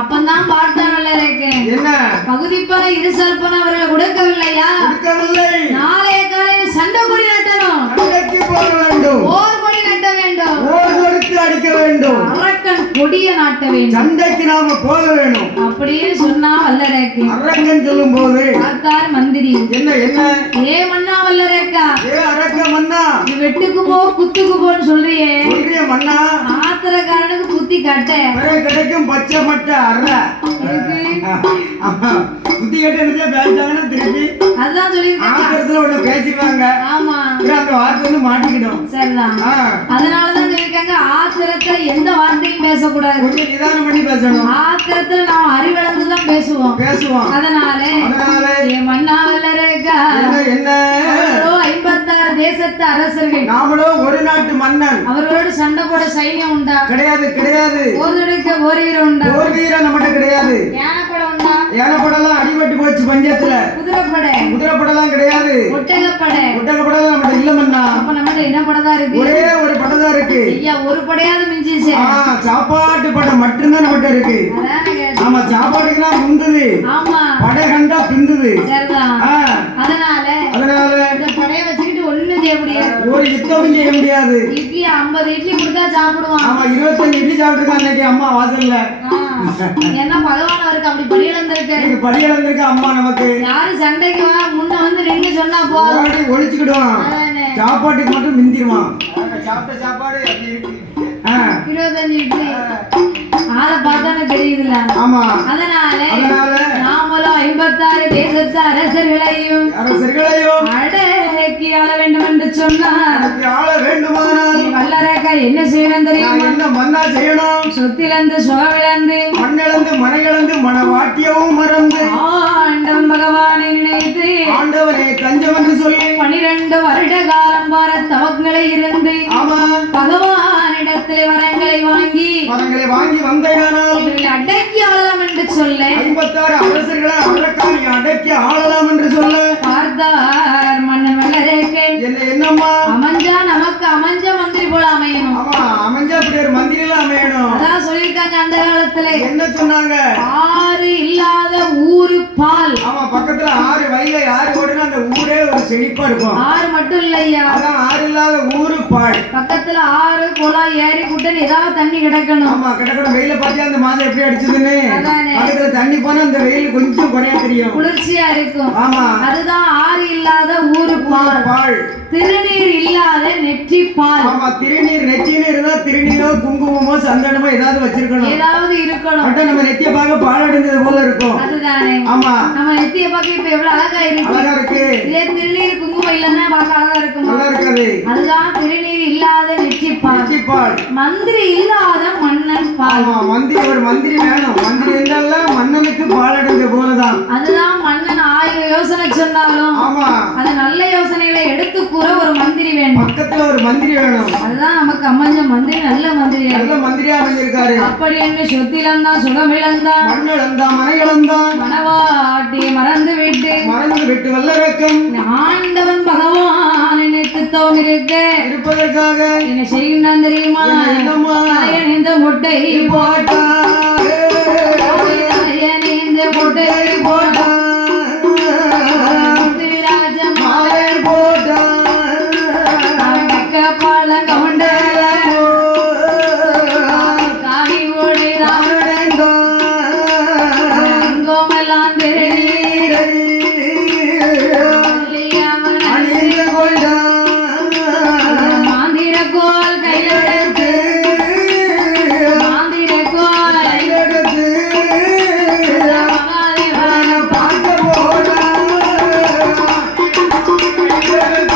அப்பதான் பார்த்தா நல்லா இருக்கு. பகுதிப்பன இருசற்பன அவர்களை கொடுக்கவில்லையா? நாளைய காலையில் சண்டை கொடி நட்டணும், ஓர் கொடி நட்ட வேண்டும், அடிக்க வேண்டும், அரக்கன் கொடிய நாட்ட வேண்டும், சண்டைக்கு நாம போக வேணும் அப்படின்னு சொன்னா வல்லரேக்கு. அரக்கன் சொல்லும் போது பார்த்தார் மந்திரி. என்ன என்ன ஏ மன்னா வல்லரேக்கா, ஏ அரக்க மன்னா, நீ வெட்டுக்கு போ குத்துக்கு போன்னு சொல்றியே மன்னா. ஆத்திரக்காரனுக்கு புத்தி கட்ட கிடைக்கும் பச்சை மட்டை அற புத்தி கட்ட பேசிட்டாங்கன்னா திருப்பி அதான் சொல்லி ஆத்திரத்துல உள்ள பேசிடுவாங்க. ஆமா, அந்த வார்த்தை வந்து மாட்டிக்கிடும். சரிதான், அதனாலதான் சொல்லிருக்காங்க ஆத்திரத்தை எந்த வார்த்தையும் பேசக்கூடாது, கொஞ்சம் நிதானம் பண்ணி பேசணும். ஆத்திரத்துல நாம் அறிவிழந்துதான் பேசுவோம். அதனால என் மன்னா வல்லரேக்கா என்ன 56 தேசத்து அரசர்கள், நாமளோ ஒரு நாட்டு மன்னன், அவர்களோடு சண்டை போட சைன்யம் உண்டா? கிடையாது கிடையாது. போர்தொடுக்க போர் வீரன் உண்டா? போர் வீரன் நம்மகிட்ட கிடையாது. யானைப்படை உண்டா? யானைப்படலாம் அடிபட்டு போச்சு பஞ்சத்துல. குதிரைப்படலாம் கிடையாது. ஒட்டகப்படலாம் நம்மகிட்ட மன்னா. அப்ப நம்மகிட்ட என்ன படம் தான் இருக்கு? ஒரே ஒரு படம் தான் இருக்கு ஐயா. ஒரு படையாவது மிஞ்சிச்சு. சாப்பாட்டு படம் மட்டும்தான் நம்மகிட்ட இருக்கு. ஆமா, சாப்பாட்டுக்கு தான் முந்துது. ஆமா, படை கண்டா பிந்துது. சரிதான். அதனால இந்த படைய வச்சுக்கிட்டு ஒண்ணும் செய்ய முடியாது. ஒரு யுத்தமும் செய்ய முடியாது. இட்லி 50 இட்லி கொடுத்தா சாப்பிடுவான். ஆமா, 25 இட்லி சாப்பிட்டுருக்கான் அன்னைக்கு அம்மா வாசல்ல. ஏன்னா பகவான் அவருக்கு அப்படி படி இழந்திருக்கு. படி இழந்திருக்கு அம்மா நமக்கு. யாரு சண்டைக்கு வா முன்ன வந்து நின்று சொன்னா போதும், ஒழிச்சுக்கிடுவான். சாப்பாட்டுக்கு மட்டும் மிந்திடுவான். சாப்பிட்ட சாப்பாடு அப்படி இருக்கு. 25 இட்லி ஆளை பார்த்தானே தெரியுதுல்ல. ஆமா, அதனால நாமளும் 56 தேசத்து அரசர்களையும் அடக்கி ஆள வேண்டும் என்று சொன்னார். ஆள வேண்டுமானால் வல்லரக்கா என்ன செய்யணும் தெரியுமா? என்ன மன்னா செய்யணும்? சொத்திலிருந்து சுகமிழந்து மண்ணிழந்து மனையிழந்து மனவாட்டியவும் மறந்து ஆண்டவன் பகவானை நினைத்து ஆண்டவனை தஞ்சம் என்று சொல்லி 12 வருட காலம் பார தவங்களை இருந்து பகவானிடத்திலே வரங்களை வாங்கி வந்தேனால் அடக்கி ஆளலாம் என்று சொல்ல 56 அரசர்களை அரக்காணி அடக்கி ஆளலாம் என்று சொல்ல பார்த்தார் மன்னன் வல்லரேக்கை. என்னம்மா அமைஞ்சா நமக்கு அமைஞ்ச மந்திரி போல அமையணும். ஆமா, அமைஞ்சா அப்படி ஒரு மந்திரில அமையணும். அதான் சொல்லியிருக்காங்க அந்த காலத்துல. என்ன சொன்னாங்க? ஆறு இல்லாத ஊரு பால். ஆமா, பக்கத்துல 6 வயல 6 ஓடுனா அந்த ஊரே ஒரு செழிப்பா இருக்கும். 6 மட்டும் இல்லையா, அதான் 6 இல்லாத ஊரு பால். பக்கத்துல 6 குளம் ஏரி குட்டன் ஏதாவது தண்ணி கிடக்கணும். ஆமா, கிடக்கணும். வெயில பாத்தியா அந்த மாதம் எப்படி அடிச்சதுன்னு. பக்கத்துல தண்ணி போனா அந்த வெயில் கொஞ்சம் குறையா தெரியும், குளிர்ச்சியா இருக்கும். ஆமா, அதுதான் 6 இல்லாத ஊரு பால். திருநீர் இல்லாத நெற்றி பால். ஆமா, திருநீர் நெற்றின்னு இருந்தா திருநீரோ குங்குமமோ சந்தனமோ ஏதாவது வச்சிருக்கணும், ஏதாவது இருக்கணும். அட நம்ம நெத்திய பார்க்க பால் அடைந்தது போல இருக்கும். அதுதானே. ஆமா, நம்ம நெத்திய பார்க்க இப்ப எவ்வளவு அழகா இருக்கு. அழகா இருக்கு. இதே திருநீர் குங்குமம் இல்லன்னா பார்க்க அழகா இருக்கும். நல்லா இருக்காது. அதுதான் திருநீர் இல்லாத நெற்றி பால். மந்திரி இல்லாத மன்னன் பால். ஆமா, ஒரு மந்திரி வேணும். மந்திரி இருந்தால மன்னனுக்கு பால் அடைந்த போலதான். அதுதான் மன்னன் 1000 யோசனை சொன்னாலும் ஆமா அந்த நல்ல யோசனைகளை எடுத்து கூற ஒரு மந்திரி வேணும். பக்கத்துல ஒரு மந்திரி வேணும். அதுதான் நமக்கு அமைஞ்ச மந்திரி. நல்ல மந்திரியா அமைஞ்சிருக்காரு. அப்படி என்று சொத்திலந்தான் சுகமிழந்தான் மண்ணிழந்தான் மனையிழந்தான் மனவாட்டியை மறந்து விட்டு வல்லரக்கம் ஆண்டவன் பகவான் நினைத்து தோம் இருப்பதற்காக என்ன செய்யணும் தெரியுமா? இந்த முட்டை போட்டா முட்டை போட்டா பார்க்க போனா